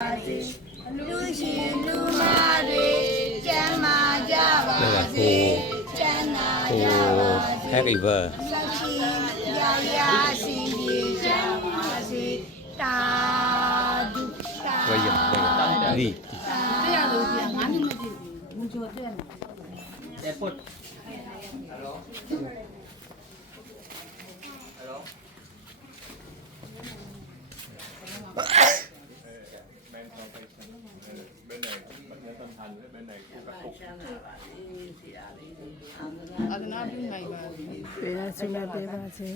လူရှင်လူမတွေကျမ်းမာကြပါစေကျမ်းနာကြပါစေ Happy birthday ဆက်ရှင်ရာရာရှင်ပြေကြပါစေတာဒုတာ ဝေးရဒီ တရားလို့ပြန်9မိနစ်ပြည့်ဘူးကျော်တက်တယ် Airport bên này bệnh nhân tâm thần bên này của các cục အဒနာပြုနိုင်ပါပြီ ပေးရဆုလာပေးပါစေ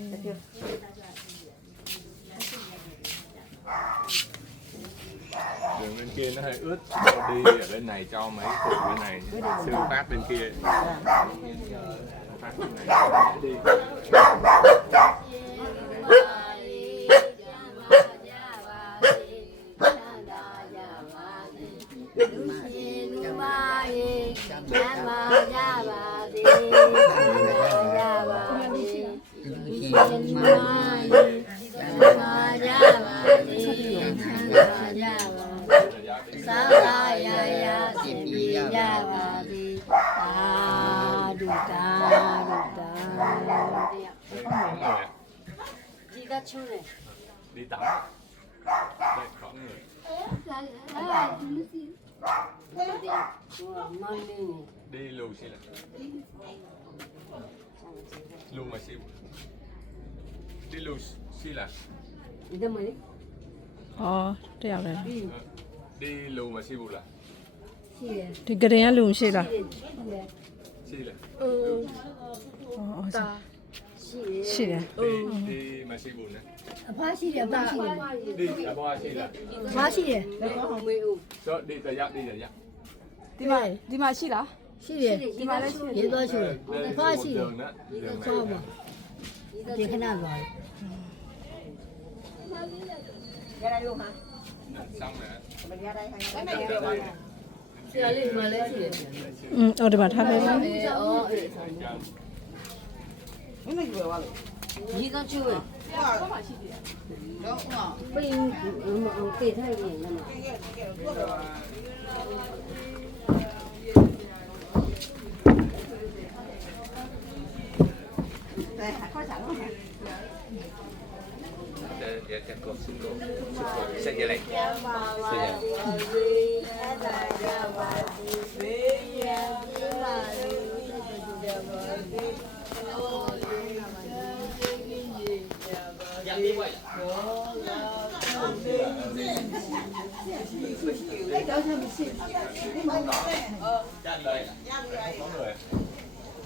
đường bên kia nó hơi ướt đi ở bên này cho mấy cục bên này sư phát bên kia phát bên này đi လူရှင်လူမရေကျမ်းမာကြပါစေကျမ်းနာကြပါစေလူရှင်လူမရေကျမ်းမာကြပါစေကျမ်းနာကြပါစေသာသာယာယာရှင်ပြေကြပါစေသာဓုတာဓုတာ ဒီကချိုးတယ် đi tắm đây có người မလေးနေ đi lù xí là lù mà xí đi lù xí là ဒီတမလေး ဟောတယောက်လည်း đi lù mà xí bù là ရှိတယ် ဒီကရင်ကလူရှိလား xí là ဟောတာရှိတယ် đi mà xí bù nè အဖားရှိတယ်အဖားရှိတယ် đi à boa xí là အဖားရှိတယ် မေဦး cho đi tờ giáp đi tờ giáp ဒီမှာရှိလား ရှိတယ်ဒီမှာလည်းရှိတယ်ရေးသွားရှိတယ်အဖားရှိတယ် đường đó đường ဆော này ပါဒီခဏသွား xong rồi ဆရာလေးဒီမှာလည်းရှိတယ် ဟိုဒီမှာထားပေးပါ အော်အေးဒီကချိုးတယ်ပိန်တေးထိုင်နေမှာ để cô xin cô sẽ về đây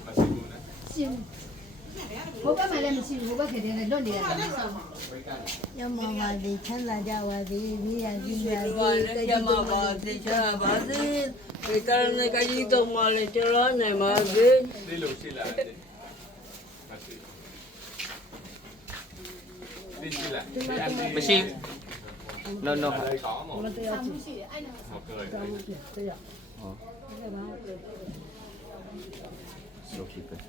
mà xí bù nè ဘုဘမလည်းမရှိဘူးဘုဘခေတယ်လည်းလွတ်နေရတယ်ရမပါသေးချမ်းသာကြပါသေးမိရကြီးရကြီး ရမပါတိချာပါစေဒီကရဏကကြီးတော့မလေးကျလောနိုင်ပါစေ đi lù xí là đi mà xí đi xí là đi ăn đi machine no no ở đây có một người so keep it